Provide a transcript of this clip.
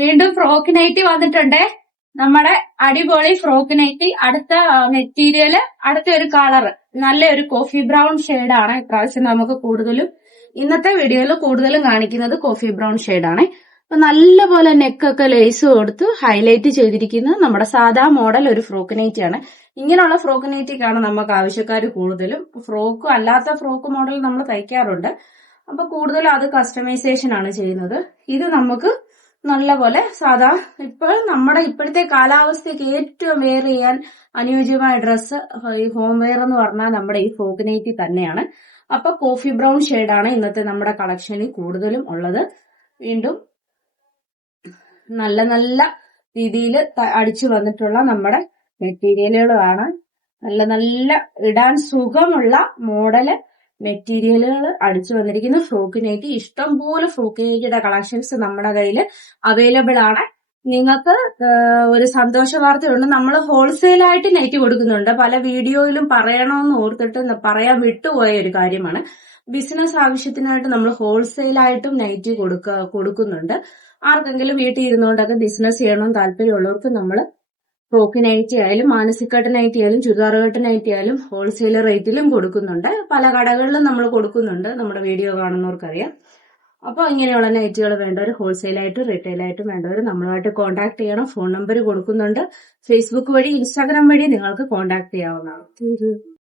വീണ്ടും frock nightie വന്നിട്ടുണ്ട്. നമ്മുടെ അടിപൊളി ഫ്രോക്ക് നൈറ്റി. അടുത്ത മെറ്റീരിയല്, അടുത്ത ഒരു കളർ നല്ലൊരു കോഫി ബ്രൗൺ ഷെയ്ഡാണ് ഇപ്രാവശ്യം നമുക്ക് കൂടുതലും. ഇന്നത്തെ വീഡിയോയിൽ കൂടുതലും കാണിക്കുന്നത് കോഫി ബ്രൗൺ ഷെയ്ഡാണ്. അപ്പൊ നല്ലപോലെ നെക്കൊക്കെ ലേസ് കൊടുത്ത് ഹൈലൈറ്റ് ചെയ്തിരിക്കുന്നത് നമ്മുടെ സാധാ മോഡൽ ഒരു ഫ്രോക്ക് നൈറ്റിയാണ്. ഇങ്ങനെയുള്ള ഫ്രോക്ക് നൈറ്റിക്കാണ് നമുക്ക് ആവശ്യക്കാർ കൂടുതലും. ഫ്രോക്കും അല്ലാത്ത ഫ്രോക്ക് മോഡൽ നമ്മൾ തയ്ക്കാറുണ്ട്. അപ്പൊ കൂടുതലും അത് കസ്റ്റമൈസേഷൻ ആണ് ചെയ്യുന്നത്. ഇത് നമുക്ക് നല്ലപോലെ സാധാ നമ്മുടെ ഇപ്പോഴത്തെ കാലാവസ്ഥയ്ക്ക് ഏറ്റവും വെയർ ചെയ്യാൻ അനുയോജ്യമായ ഡ്രസ്സ് ഈ ഹോം വെയർ എന്ന് പറഞ്ഞാൽ നമ്മുടെ ഈ ഫ്രോക്ക് നൈറ്റി തന്നെയാണ്. അപ്പൊ കോഫി ബ്രൗൺ ഷെയ്ഡാണ് ഇന്നത്തെ നമ്മുടെ കളക്ഷനിൽ കൂടുതലും ഉള്ളത്. വീണ്ടും നല്ല നല്ല രീതിയിൽ അടിച്ചു വന്നിട്ടുള്ള നമ്മുടെ മെറ്റീരിയലുകളാണ്. നല്ല നല്ല ഇടാൻ സുഖമുള്ള മോഡല് മെറ്റീരിയലുകൾ അടിച്ചു വന്നിരിക്കുന്ന ഫ്രോക്ക് നൈറ്റി. ഇഷ്ടംപോലെ ഫ്രോക്ക് നൈറ്റിയുടെ കളക്ഷൻസ് നമ്മുടെ കയ്യിൽ അവൈലബിൾ ആണ്. നിങ്ങൾക്ക് ഒരു സന്തോഷ വാർത്തയുണ്ട്, നമ്മൾ ഹോൾസെയിലായിട്ട് നൈറ്റി കൊടുക്കുന്നുണ്ട്. പല വീഡിയോയിലും പറയണമെന്ന് ഓർത്തിട്ട് പറയാൻ വിട്ടുപോയ ഒരു കാര്യമാണ്. ബിസിനസ് ആവശ്യത്തിനായിട്ട് നമ്മൾ ഹോൾസെയിലായിട്ടും നൈറ്റി കൊടുക്കുന്നുണ്ട്. ആർക്കെങ്കിലും വീട്ടിൽ ഇരുന്നുകൊണ്ടൊക്കെ ബിസിനസ് ചെയ്യണം താല്പര്യമുള്ളവർക്ക് നമ്മൾ ഫ്രോക്ക് നൈറ്റി ആയാലും മാനസികട്ട് നൈറ്റി ആയാലും ചുരിദാറുകട്ട് നൈറ്റി ആയാലും ഹോൾസെയിൽ റേറ്റിലും കൊടുക്കുന്നുണ്ട്. പല കടകളിലും നമ്മൾ കൊടുക്കുന്നുണ്ട്, നമ്മുടെ വീഡിയോ കാണുന്നവർക്കറിയാം. അപ്പോൾ ഇങ്ങനെയുള്ള നൈറ്റികൾ വേണ്ടവർ ഹോൾസെയിലായിട്ടും റീറ്റെയിലായിട്ടും വേണ്ടവർ നമ്മളുമായിട്ട് കോൺടാക്ട് ചെയ്യണം. ഫോൺ നമ്പർ കൊടുക്കുന്നുണ്ട്. ഫേസ്ബുക്ക് വഴി ഇൻസ്റ്റാഗ്രാം വഴി നിങ്ങൾക്ക് കോൺടാക്ട് ചെയ്യാവുന്നതാണ്.